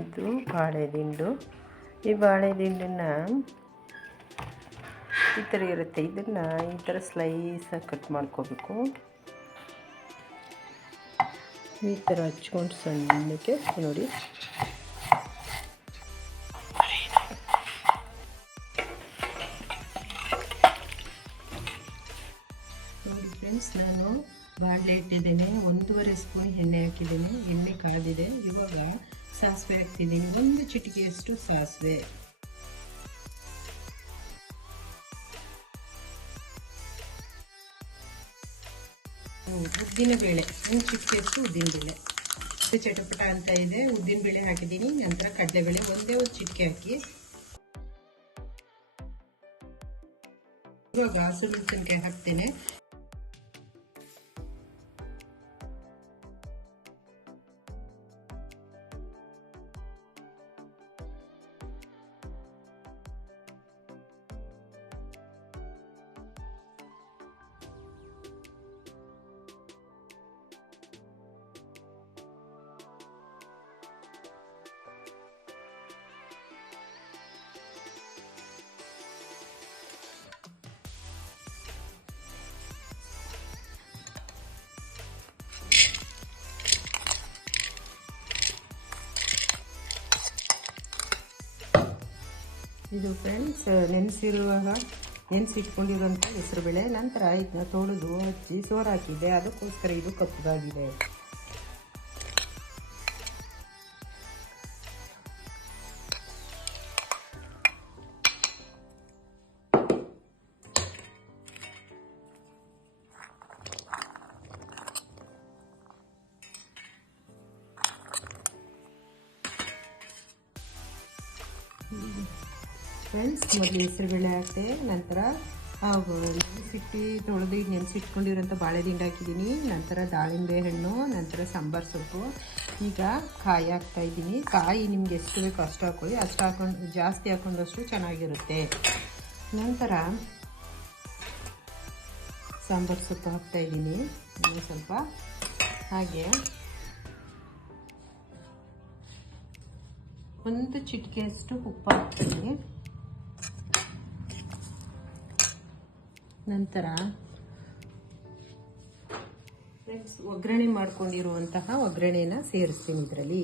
ಇದು ಬಾಳೆ ದಿಂಡು ಈ ಬಾಳೆ ದಿಂಡನ್ನು ಈ ಥರ ಇರುತ್ತೆ. ಇದನ್ನು ಈ ಥರ ಸ್ಲೈಸಾಗಿ ಕಟ್ ಮಾಡ್ಕೋಬೇಕು. ಈ ಥರ ಹಚ್ಕೊಂಡು ಸಣ್ಣಕ್ಕೆ ನೋಡಿ. ನೋಡಿ ಫ್ರೆಂಡ್ಸ್ ನಾನು ಬಾಣಲೆ ಇಟ್ಟಿದ್ದೇನೆ. ಒಂದೂವರೆ ಸ್ಪೂನ್ ಎಣ್ಣೆ ಹಾಕಿದ್ದೀನಿ. ಎಣ್ಣೆ ಕಾದಿದೆ ಇವಾಗ ಸಾಸಿವೆ ಹಾಕ್ತಿದ್ದೀನಿ. ಒಂದು ಚಿಟಿಕೆಯಷ್ಟು ಸಾಸಿವೆ. ಉದ್ದಿನ ಬೇಳೆ. ಒಂದು ಚಿಟ್ಟಿಯಷ್ಟು ಉದ್ದಿನ ಬೇಳೆ. ಇದು ಚಟಪಟ ಅಂತ ಇದೆ, ಉದ್ದಿನ ಬೇಳೆ ಹಾಕಿದ್ದೀನಿ. ನಂತರ ಕಡಲೆಬೇಳೆ ಒಂದೇ ಒಂದು ಚಿಟಿಕೆ ಹಾಕಿ. ಇವಾಗ ಸುರುಳಿಸನ್ಕಾಯಿ ಹಾಕ್ತೇನೆ. ಇದು ಫ್ರೆಂಡ್ಸ್ ನೆನೆಸಿರುವಾಗ ನೆನೆಸಿಟ್ಕೊಂಡಿರುವಂಥ ಹೆಸರುಬೇಳೆ ನಂತರ ಇದನ್ನ ತೊಳೆದು ಹಚ್ಚಿ ಸೋರು ಹಾಕಿದ್ದೆ ಅದಕ್ಕೋಸ್ಕರ ಇದು ಕಪ್ಪಗಾಗಿದೆ. ಫ್ರೆಂಡ್ಸ್ ಮೊದಲು ಹೆಸರುಬೇಳೆ ಹಾಕ್ತೆ ನಂತರ ನೆನೆಸಿಟ್ಟು, ತೊಳೆದು ನೆನೆಸಿಟ್ಕೊಂಡಿರೋಂಥ ಬಾಳೆ ದಿಂಡು ಹಾಕಿದ್ದೀನಿ. ನಂತರ ದಾಳಿಂಬೆ ಹಣ್ಣು, ನಂತರ ಸಾಂಬಾರು ಸೊಪ್ಪು. ಈಗ ಕಾಯಿ ಹಾಕ್ತಾ ಇದ್ದೀನಿ. ಕಾಯಿ ನಿಮ್ಗೆ ಎಷ್ಟು ಬೇಕು ಅಷ್ಟು ಹಾಕೊಳ್ಳಿ. ಅಷ್ಟು ಹಾಕೊಂಡು, ಜಾಸ್ತಿ ಹಾಕೊಂಡಷ್ಟು ಚೆನ್ನಾಗಿರುತ್ತೆ. ನಂತರ ಸಾಂಬಾರು ಸೊಪ್ಪು ಹಾಕ್ತಾ ಇದ್ದೀನಿ. ಇನ್ನೂ ಸ್ವಲ್ಪ. ಹಾಗೆ ಒಂದು ಚಿಟಿಕೆಯಷ್ಟು ಉಪ್ಪು ಹಾಕ್ತೀನಿ. ನಂತರ ಫ್ರೆಂಡ್ಸ್ ಒಗ್ಗರಣೆ ಮಾಡ್ಕೊಂಡಿರುವಂತಹ ಒಗ್ಗರಣೆನ ಸೇರಿಸ್ತೀನಿ ಇದರಲ್ಲಿ.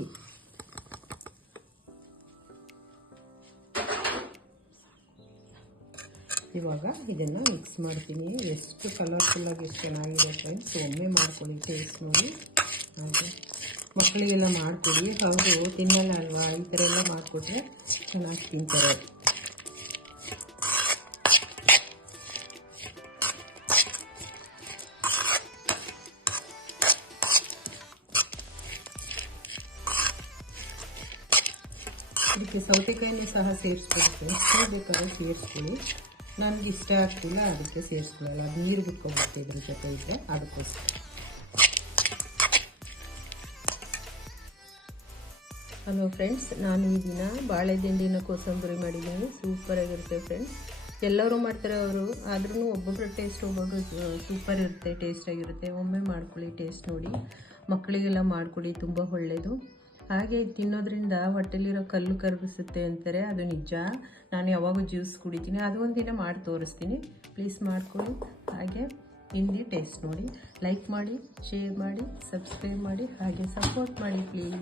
ಇವಾಗ ಇದನ್ನು ಮಿಕ್ಸ್ ಮಾಡ್ತೀನಿ. ಎಷ್ಟು ಕಲರ್ಫುಲ್ಲಾಗಿ ಎಷ್ಟು ಚೆನ್ನಾಗಿದೆ ಫ್ರೆಂಡ್ಸ್ ಒಮ್ಮೆ ಮಾಡ್ಕೊಳ್ಳಿ ಟೇಸ್ಟ್ ನೋಡಿ. ಹಾಗೆ ಮಕ್ಕಳಿಗೆಲ್ಲ ಮಾಡ್ತೀವಿ ಅವರು ತಿನ್ನಲ್ಲ ಅಲ್ವಾ? ಈ ಥರ ಎಲ್ಲ ಮಾಡಿಕೊಟ್ರೆ ಚೆನ್ನಾಗಿ ತಿಂತಾರೆ. ಇದಕ್ಕೆ ಸೌತೆಕಾಯಿನೂ ಸಹ ಸೇರಿಸ್ಕೊಳ್ತೀನಿ. ಬೇಕಾದ್ರೆ ಸೇರಿಸ್ಕೊಳ್ಳಿ. ನನಗೆ ಇಷ್ಟ ಆಗ್ತಿಲ್ಲ, ಅದಕ್ಕೆ ಸೇರಿಸ್ಕೊಳ್ಳಲ್ಲ. ಅದು ನೀರು ಬಿಟ್ಕೊಬಿಡುತ್ತೆ ಇದ್ರ ಜೊತೆ ಇದ್ದರೆ ಅದಕ್ಕೋಸ್ಕರ. ಹಲೋ ಫ್ರೆಂಡ್ಸ್, ನಾನು ಈ ದಿನ ಬಾಳೆ ದಿಂಡಿನ ಕೋಸಂಬರಿ ಮಾಡಿದ್ದೀನಿ. ಸೂಪರಾಗಿರುತ್ತೆ ಫ್ರೆಂಡ್ಸ್. ಎಲ್ಲರೂ ಮಾಡ್ತಾರೆ ಅವರು ಆದ್ರೂ ಒಬ್ಬೊಬ್ಬರ ಟೇಸ್ಟ್ ಒಬ್ಬೊಬ್ಬರು ಸೂಪರ್ ಇರುತ್ತೆ ಟೇಸ್ಟಾಗಿರುತ್ತೆ ಒಮ್ಮೆ ಮಾಡ್ಕೊಳ್ಳಿ, ಟೇಸ್ಟ್ ನೋಡಿ. ಮಕ್ಕಳಿಗೆಲ್ಲ ಮಾಡಿಕೊಡಿ, ತುಂಬ ಒಳ್ಳೆಯದು ಹಾಗೆ ತಿನ್ನೋದ್ರಿಂದ ಹೊಟ್ಟೆಲಿರೋ ಕಲ್ಲು ಕರಗಿಸುತ್ತೆ ಅಂತಾರೆ, ಅದು ನಿಜ. ನಾನು ಯಾವಾಗೂ ಜ್ಯೂಸ್ ಕುಡಿತೀನಿ, ಅದು ಒಂದಿನ ಮಾಡಿ ತೋರಿಸ್ತೀನಿ. ಪ್ಲೀಸ್ ಮಾಡ್ಕೊಳ್ಳಿ. ಹಾಗೆ ತಿಂದು ಟೇಸ್ಟ್ ನೋಡಿ. ಲೈಕ್ ಮಾಡಿ ಶೇರ್ ಮಾಡಿ ಸಬ್ಸ್ಕ್ರೈಬ್ ಮಾಡಿ, ಹಾಗೆ ಸಪೋರ್ಟ್ ಮಾಡಿ ಪ್ಲೀಸ್